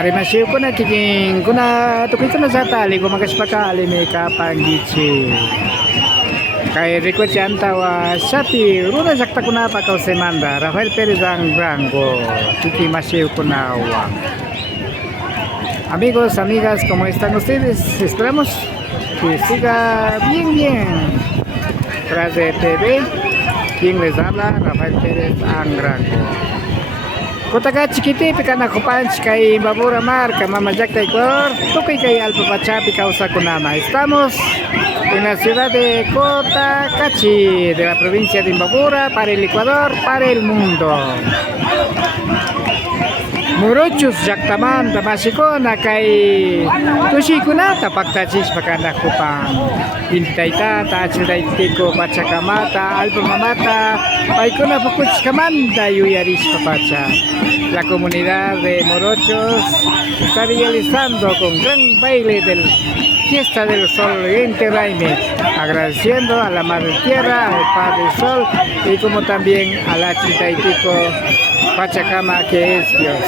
Arimasiu ko na kiking ko na tukito na sa tali ko magaspakali may kapanggichi. Kay Rico Chanta wa Shati Runa sakta ko na pa kau semanda Rafael Perez ang rango kiki masiu ko na wa. Amigos, amigas, ¿cómo están ustedes? Esperamos que siga bien. Tras de TV, quien les habla, Rafael Pérez Angrango. Kota chiquiti, pekan ako punch kay Babura Marca, Mamajak de Ecuador, tukay kay Alpa Pachapi, Causa Kunama. Estamos en la ciudad de Cotacachi, de la provincia de Imbabura, para el Ecuador, para el mundo. Muruchus Jaktaman Tamasiko na kay Tushikuna tapagtachis pagkanda ko pang Intaita, Tachidaitiko, Pachakamata, Alpamamata, Paikuna Pakuch Kamanda Yuyaris Papacha. La comunidad de Morochos está realizando con gran baile del Fiesta del Sol Oriente Raime, agradeciendo a la Madre Tierra, al Padre Sol y como también a la Chitaitico Pachacama que es Dios.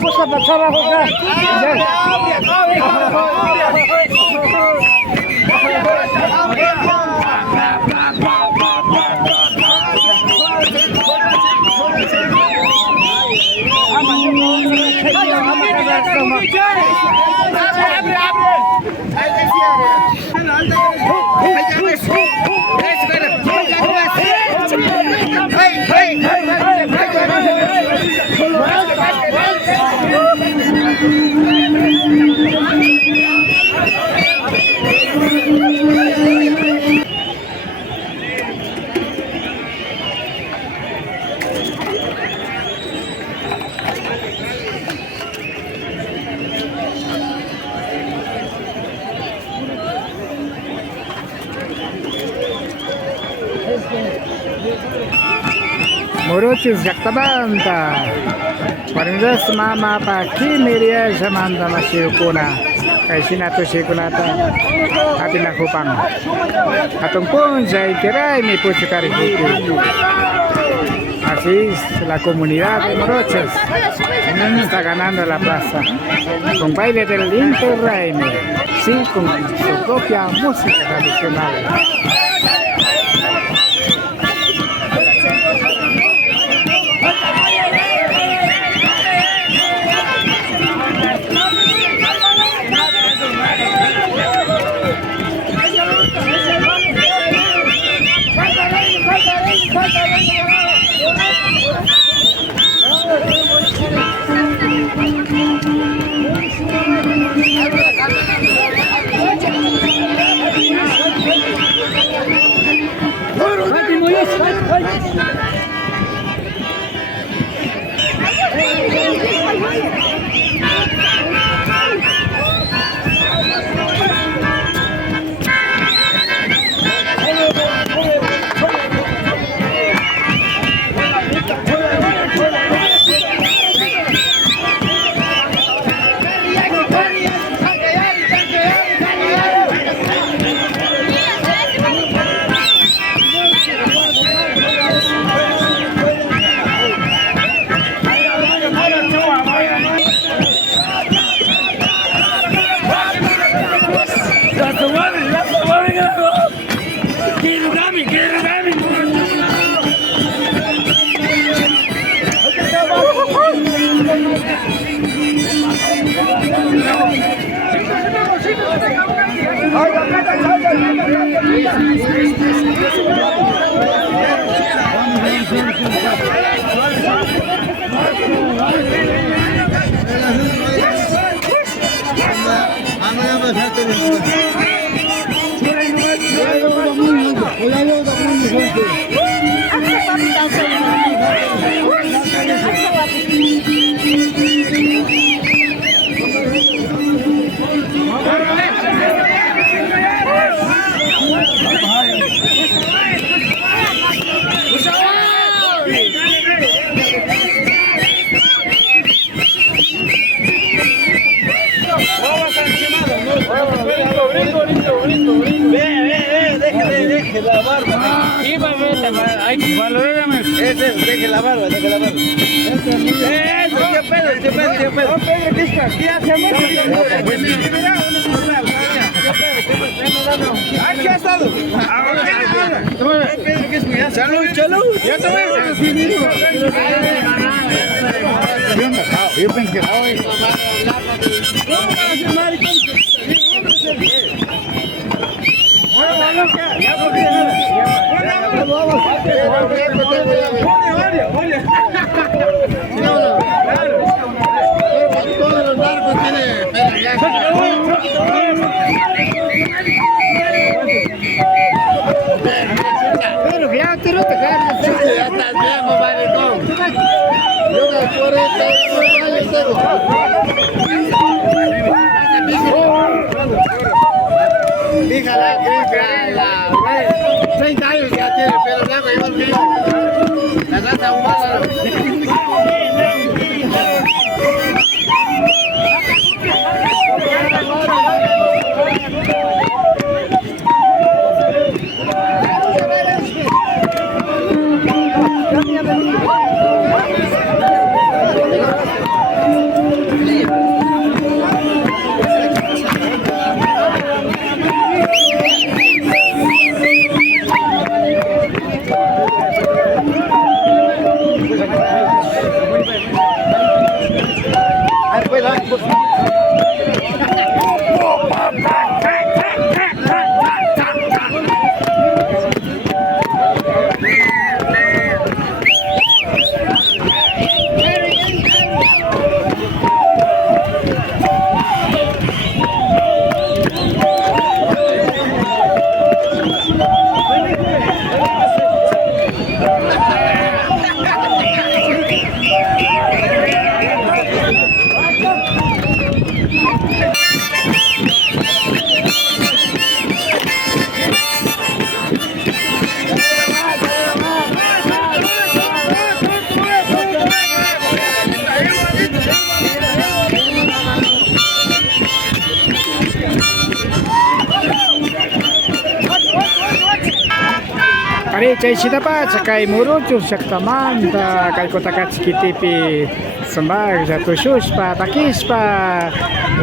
Puxa para trabajar. Morochis Jaktabanta. Parindas mama pa kimiria samanta masyukuna. Kay sinatusikunata atin nakupang. Atong pun sa ikiray may puchukarikipi. Así es la comunidad de Morochas. Está ganando la plaza. Con baile del Interreine. Sí, con su propia música tradicional. deje la barba. Y hay que valorarme. Deje la barba, deje la barba. Eso, tío Pedro, tío Pedro, tío Pedro. ¿Qué hacemos? Aquí ha estado. Salud, salud. Ya Yo pensé que todos los barcos tienen pero que ya te lo te ya estás viejo, maricón. Yo de 42 años tengo. Dígala, dígala. 30 años ya tiene pelo blanco, igual que yo. La raza humana. Chay Chitapa, Chakay Muruchu, Shaktamanta, Kalkotakachkitipi, Sambag, Jatushuspa, Takispa,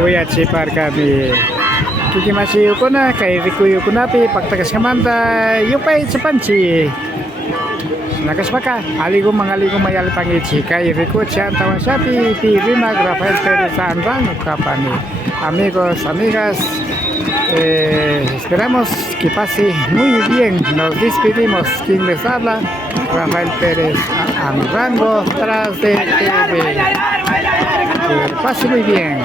Uyachipar kami. Kikimachi Yukuna, Kay Riku Yukunapi, Pagtagaskamanta, Yupay Chapanchi. Nakaspaka, Aligo Mangaligo Mayalpangichi, Kay Riku Chantawasapi, Pirima, Rafael Pérez Anran, Kapani. Amigos, amigas, esperamos que pase muy bien. Nos despedimos. Quien les habla, Rafael Pérez Anrango, tras de TV. Que pase muy bien.